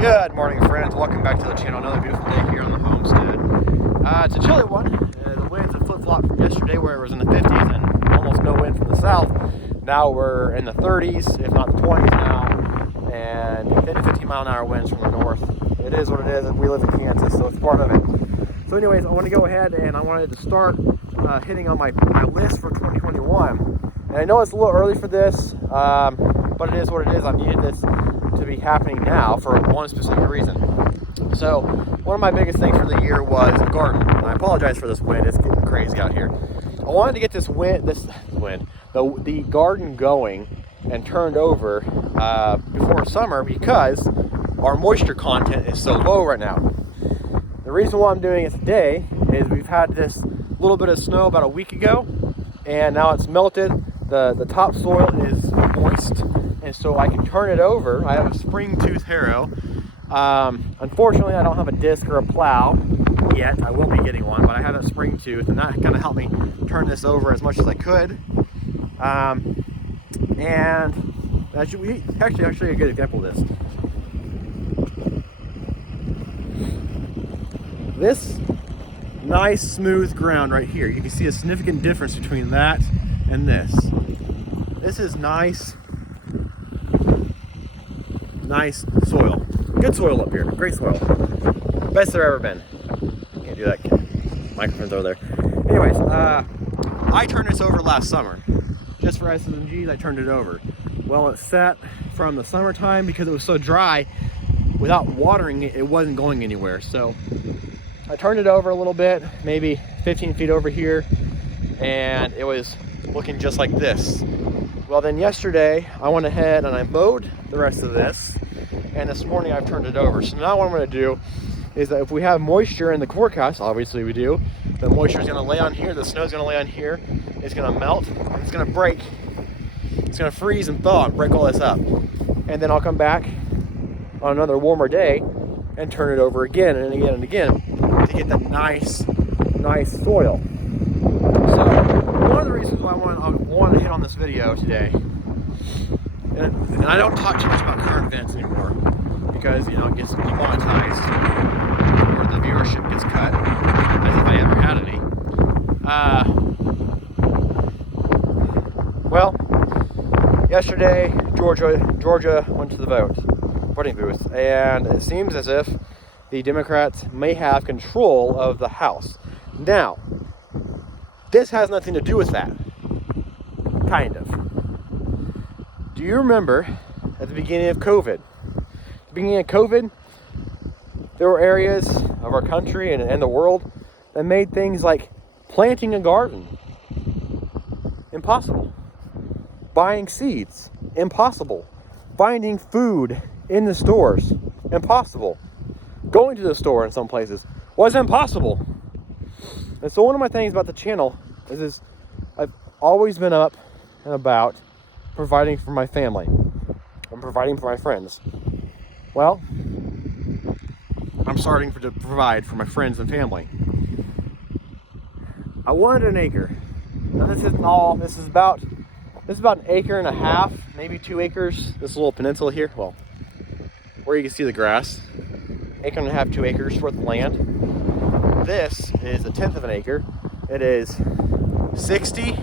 Good morning, friends. Welcome back to the channel. Another beautiful day here on the Homestead. It's a chilly one. The winds have flip-flopped from yesterday where it was in the 50s and almost no wind from the south. Now we're in the 30s, if not the 20s now, and 10 to 15 mile an hour winds from the north. It is what it is, and we live in Kansas, so it's part of it. So anyways, I want to go ahead and I wanted to start hitting on my list for 2021. And I know it's a little early for this, but it is what it is. I needed this to be happening now for one specific reason. So one of my biggest things for the year was a garden. And I apologize for this wind, it's getting crazy out here. I wanted to get the garden going and turned over before summer because our moisture content is so low right now. The reason why I'm doing it today is we've had this little bit of snow about a week ago, and now it's melted. The topsoil is moist, and so I can turn it over. I have a spring tooth harrow. Unfortunately, I don't have a disc or a plow yet. I will be getting one, but I have a spring tooth, and that kind of helped me turn this over as much as I could. And that should be actually a good example of this. This nice smooth ground right here, you can see a significant difference between that and this. This is nice soil. Good soil up here. Great soil. Best there ever been. Can't do that. Microphone's over there. Anyways, I turned this over last summer. Just for S's and G's, I turned it over. Well, it sat from the summertime because it was so dry. Without watering it, it wasn't going anywhere. So I turned it over a little bit, maybe 15 feet over here, and it was looking just like this. Well, then yesterday I went ahead and I mowed the rest of this, and this morning I've turned it over. So now what I'm going to do is that if we have moisture in the forecast, obviously we do, the moisture is going to lay on here, the snow is going to lay on here, it's going to melt, it's going to break, it's going to freeze and thaw and break all this up. And then I'll come back on another warmer day and turn it over again and again and again to get that nice soil. So one of the reasons why I want to hit on this video today, and I don't talk too much about current events anymore because, you know, it gets demonetized or the viewership gets cut, as if I ever had any. Well, yesterday Georgia went to the voting booth, and it seems as if the Democrats may have control of the House. Now, this has nothing to do with that. Kind of. Do you remember at the beginning of COVID? At the beginning of COVID, there were areas of our country and the world that made things like planting a garden impossible. Buying seeds, impossible. Finding food in the stores, impossible. Going to the store in some places was impossible. And so one of my things about the channel is I've always been up and about providing for my family and providing for my friends. Well, I'm starting to provide for my friends and family. I wanted an acre. Now this isn't all. This is about an acre and a half, maybe 2 acres. This little peninsula here, well, where you can see the grass. Acre and a half, 2 acres worth of land. This is 1/10 of an acre. It is 60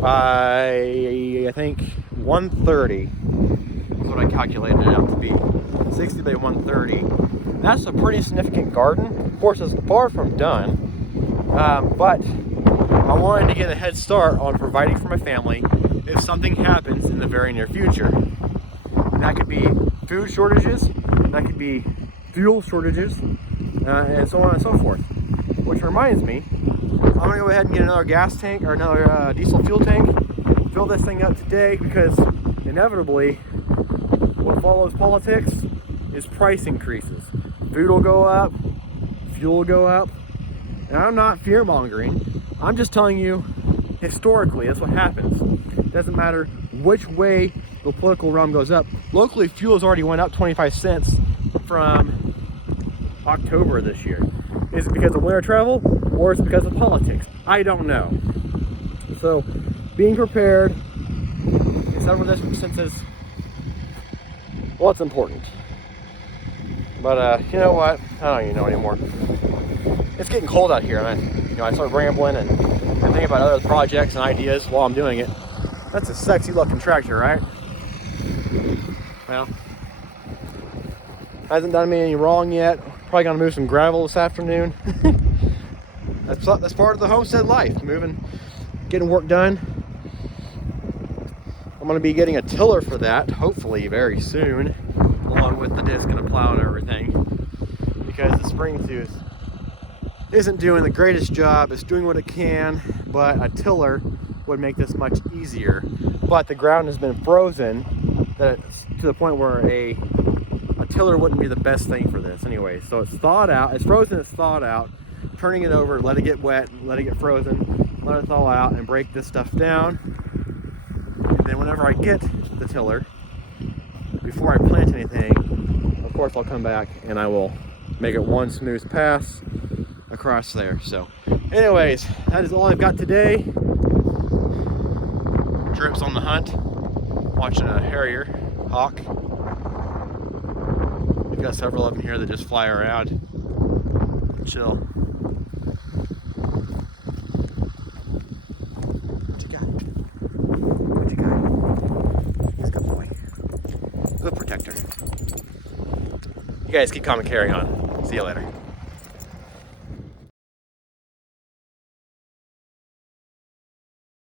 by, I think, 130 is what I calculated it out to be. 60 by 130. That's a pretty significant garden. Of course, it's far from done, but I wanted to get a head start on providing for my family if something happens in the very near future. That could be food shortages, that could be fuel shortages, and so on and so forth. Which reminds me, I'm gonna go ahead and get another gas tank or another diesel fuel tank, fill this thing up today, because inevitably what follows politics is price increases. Food will go up, fuel will go up, and I'm not fear mongering. I'm just telling you, historically, that's what happens. It doesn't matter which way the political realm goes up. Locally, fuel has already went up 25 cents from October this year. Is it because of winter travel, or is it because of politics? I don't know. So, being prepared in several different senses, well, it's important. But you know what? I don't even know anymore. It's getting cold out here, and I start rambling and thinking about other projects and ideas while I'm doing it. That's a sexy looking tractor, right? Well, hasn't done me any wrong yet. Probably gonna move some gravel this afternoon. That's part of the homestead life, getting work done. I'm gonna be getting a tiller for that, hopefully very soon, along with the disc and a plow and everything, because the spring tooth isn't doing the greatest job. It's doing what it can, but a tiller would make this much easier. But the ground has been frozen that it's to the point where a tiller wouldn't be the best thing for this anyway. So it's thawed out, it's frozen, it's thawed out. Turning it over, let it get wet, let it get frozen, let it thaw out, and break this stuff down. And then whenever I get the tiller, before I plant anything, of course I'll come back and I will make it one smooth pass across there. So anyways, that is all I've got today. Trips on the hunt, watching a harrier hawk. We've got several of them here that just fly around and chill. What you got? What you got? He's a good boy. Good protector. You guys keep calm and carry on. See you later.